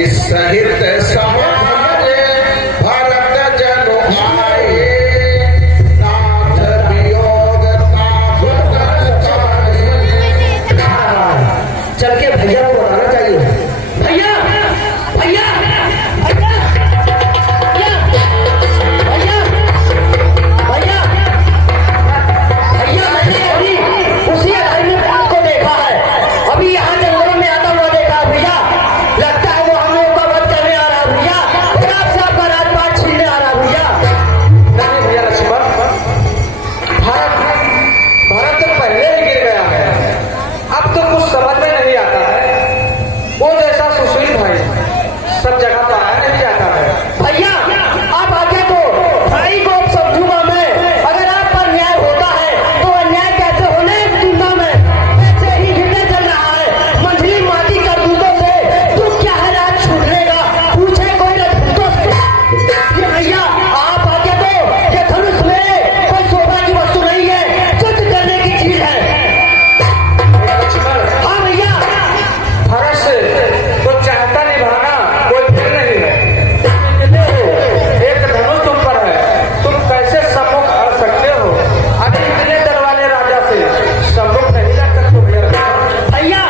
कि सहित समारे भरत जनु आए, नाथ वियोग ताप न जाए। चल के भैया को बताना चाहिए। भैया भैया भैया भैया भैया भैया भैया, मैंने अभी उसी अठारहवीं को देखा है, अभी यहाँ जंगलों में आता हुआ देखा भैया। लगता है वो हम लोग का वध करने आ रहा भैया, और आपसे आपका राजपाट छीनने आ रहा भैया। नहीं भैया लक्ष्मण, भारत तो पहले ही गिर गया है, अब तो कुछ समझ में नहीं आता है। वो जैसा सुशील भाई सब जगह पाया नहीं जाता है। भैया आप आगे तो भाई को समझूंगा मैं, अगर आप पर न्याय होता है तो अन्याय कैसे होने दूंगा मैं। ऐसे ही गिरने चल रहा है मंझली माटी कर दूतों से, तू क्या है राज छूटने का, पूछे कोई रजपूतों से। भैया आप आगे तो ये धनुष में कोई शोभा की वस्तु नहीं है, युद्ध करने की चीज है। हाँ भैया, भारत से तो चाहता निभाना कोई फिर नहीं है। एक धनुष तुम पर है, तुम कैसे सम्मुख आ सकते हो? अभी इतने दल वाले राजा से सम्मुख नहीं लग सकते भैया। भैया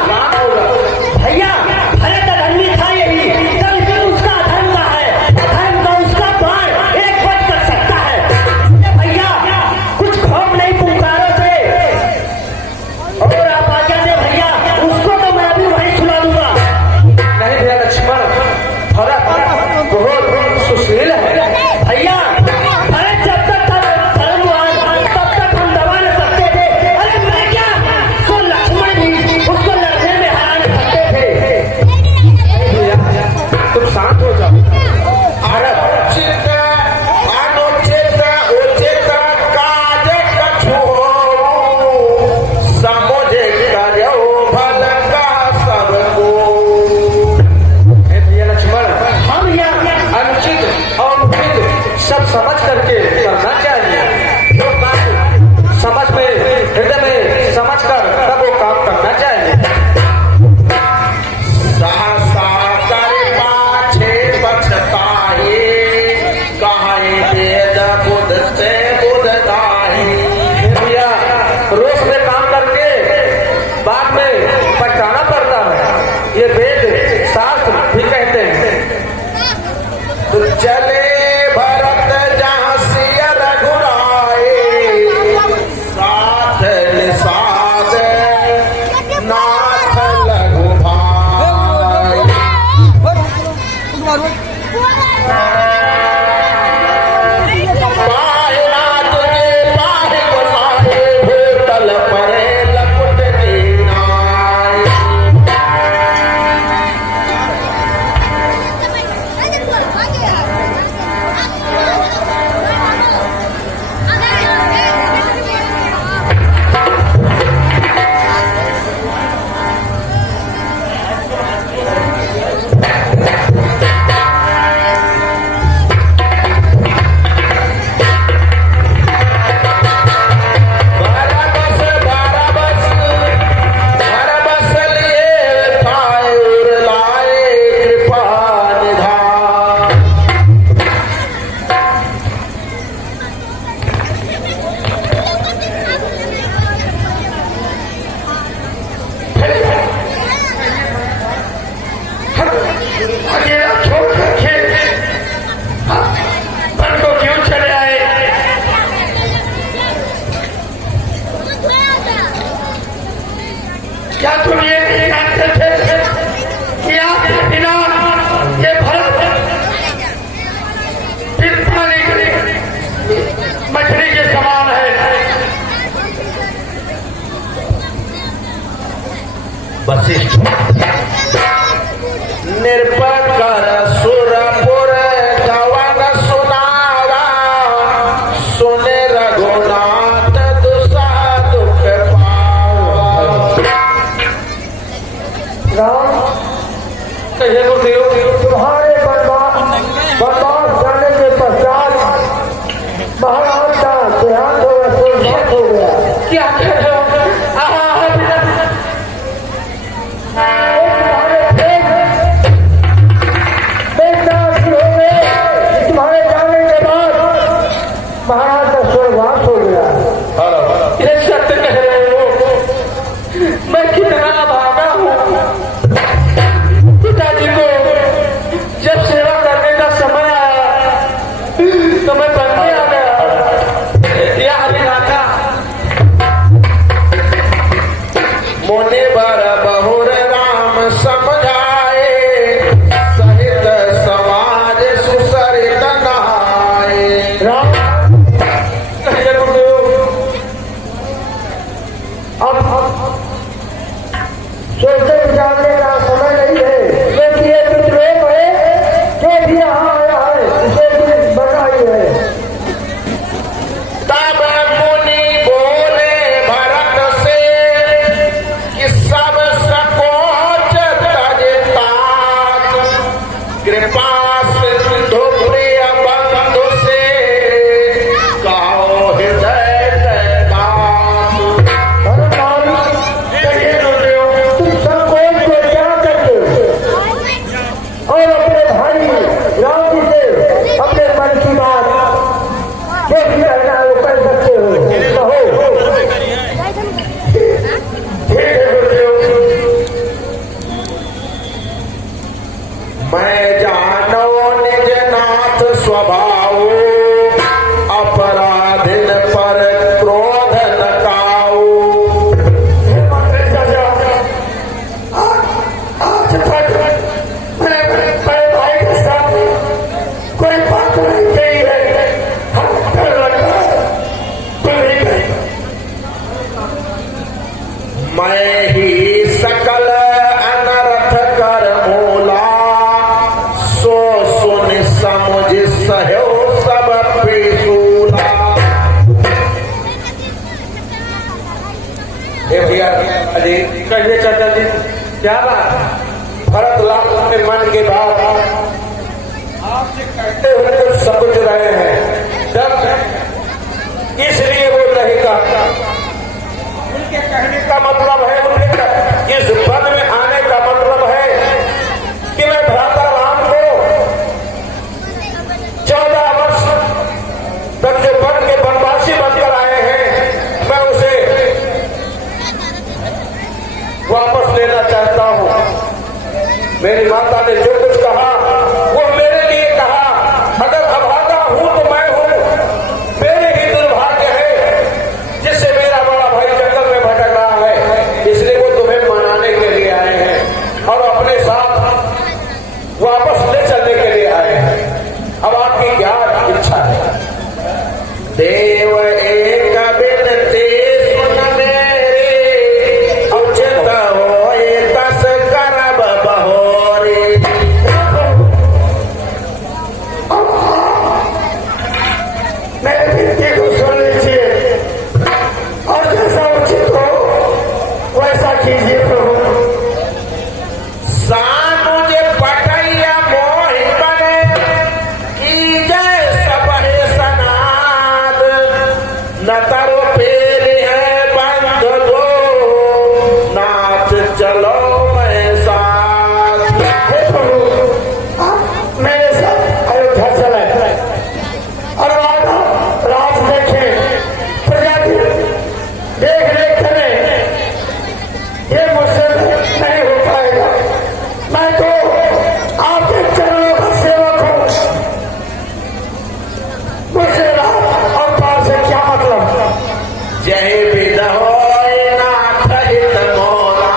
भैया भरत अधर्मी था यही, कल फिर उसका अधर्म का है, अधर्म का उसका बाण एक वध कर सकता है। भैया कुछ खौफ नहीं पुकारों से, और आप आज्ञा दे भैया, उसको तो मैं अभी वहीं सुला दूंगा। नहीं भैया लक्ष्मण, भरत बहुत सुशील है। भैया भरत जब तक था धर्मवान तब तक हम दबा न सकते थे, अरे मैं क्या, सो लक्ष्मण भी उसको लड़ने में हरा नहीं सकते थे। भैया तुम शांत हो जाओ। भारत अनुचित अनुचित उचित काज कछु होऊ, समुझ करयो भल का सबको। भैया लक्ष्मण, हाँ भैया, अनुचित और उचित सब समझ करके करना चाहिए। जो बात समझ में हृदय में समझ कर तब वो काम करना चाहिए। सहसा कर पाछे पछताए, कहे वेद बुध से बुधताई। भैया रोज में काम करके बाद में पछताना पड़ता है, ये वेद शास्त्र भी कहते हैं। तो चले भरत जहाँ सिय रघुराए, साथ निषाद नाथ लघु भाई। पाहि नाथ के पाहि गोसाई, भूतल परे लकुट दीनाय। बरबस लिए ठाए उर लाए कृपा निधान। अकेला छोड़ करके मन को क्यों चले आए? क्या तुम ये नहीं जानते थे कि आपके बिना ये भरत फिर पानी मछली के समान है? वशिष्ठ निर्पकर सुरपुर जवन सुनावा, सुने रघुनाथ दुसा दुख पावा। राम कहिए गुरुदेव, तुम्हारे बनवास जाने के पश्चात महाराज का देहांत हो गया। क्या कह रहे हो? मैं जानो निज नाथ स्वभाव, अपराधिन पर क्रोध न काऊ। आज तक मैं बड़े भाई के साथ कोई बात नहीं कही है, हम डर लगा तो नहीं गई। मैं ही सकल अनर्थ कर मूला, सो सुन समुझ सहयो सब पिसूला। भैया अजी कहिए चाचा जी, क्या बात? भरत लाल अपने मन के बाद आपसे कहते हुए कुछ समझ रहे हैं, जब इसलिए वो नहीं कहता। उनके कहने का मतलब है, उनके इस वन में आने का मतलब है कि मैं भ्राता राम को 14 वर्ष तक जो वन के वनवासी बनकर आए हैं, मैं उसे वापस लेना चाहता हूं। मेरी माता ने जो कुछ कहा वो मेरे लिए कहा। अगर अभागा हूं तो मैं हूं, मेरे ही दुर्भाग्य है जिससे मेरा बड़ा भाई जंगल में भटक रहा है। इसलिए वो तुम्हें मनाने के लिए आए हैं और अपने साथ वापस ले चलने के लिए आए हैं। अब आपकी क्या इच्छा है? देव एक बिनती सुन मेरी, उचित होए तस करब बहोरी। मेरे विनती को सुन लीजिए और जैसा उचित हो वैसा कीजिए प्रभु। सानुज पटैया मोहि बने, की जय सबहे सनाद। न तरो पेर है बंध दो, नाथ चलो मैं साथ। हे प्रभु, आप मेरे साथ अयोध्या चले और वहां का राज देखें, प्रजा की देख रेख करें। ये मुझसे नहीं हो पाएगा। मैं तो आपके चरणों का सेवक हूं। मुझे रात और पार से क्या मतलब? जय विद होय नाथ हित मोरा,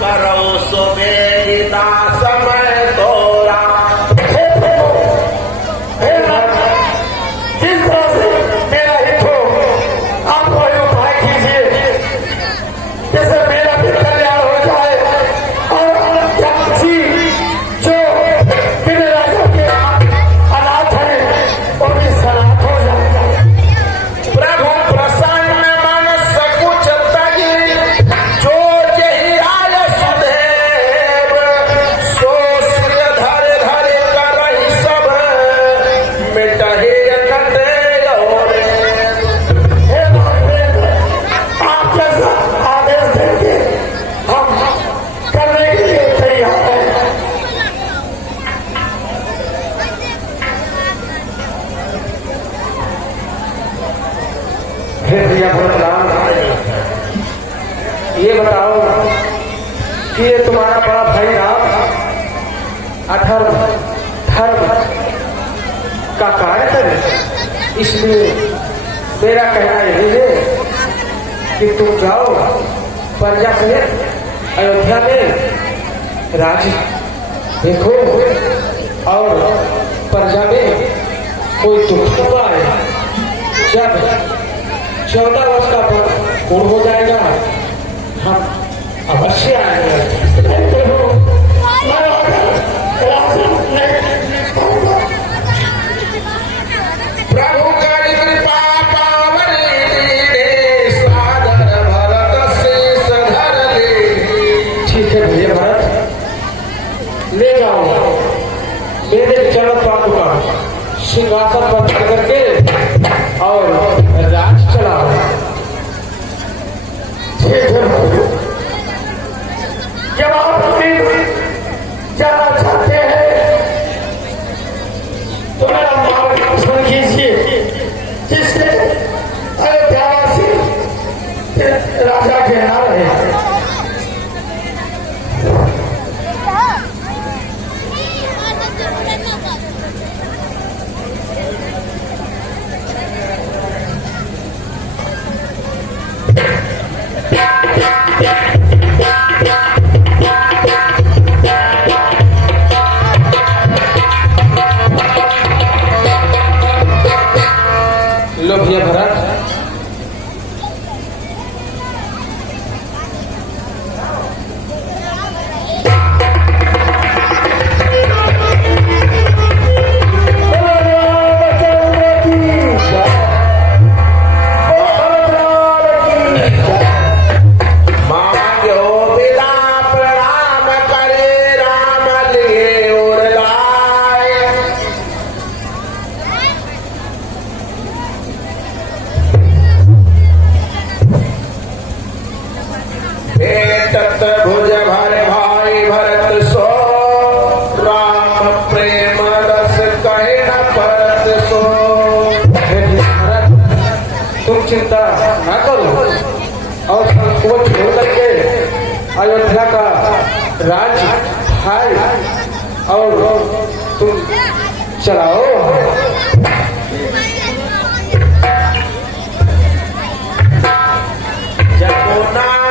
करो सुबेहि दास मैं तोरा। हे प्रभु, हे नाथ, जिस तरह से मेरा हित हो आप कोई उपाय कीजिए जैसे मेरा भी कल्याण हो जाए और जी जो मेरे राजा के अनाथ है वो भी सनाथ हो जाए। प्रभु प्रसन्न मन सकुच तजी, जो जहि आय सुधेव। सो सिर धर धर करहि सब, मिटहि कटे और। हे भगवान, आप जैसा आदेश देंगे हम करने के लिए तैयार हैं। हे भैया भरत राम, ये बताओ कि ये तुम्हारा बड़ा भाई राम अधर्म धर्म का कार्य करे, इसलिए मेरा कहना यही है कि तुम जाओ प्रजा से अयोध्या में राज देखो और प्रजा में कोई दुख न आए। जब 14 वर्ष का पूर्ण हो जाएगा हम अवश्य आएंगे। प्रभु करि कृपा पावनी लीने, सादर भरत शीस धर ले। ठीक है भैया भरत, ले जाओ मेरे चरण पादुका सिंहासन पर रख करके और राज चलाओ। ठीक है प्रभु, जब आप अपनी जाना चाहते हैं तो मेरा मार्ग सुन कीजिए, जिससे अयोध्यावासी राजा के ना रहे। वो छोड़ करके अयोध्या का राज हाय और तुम चलाओ। जमुना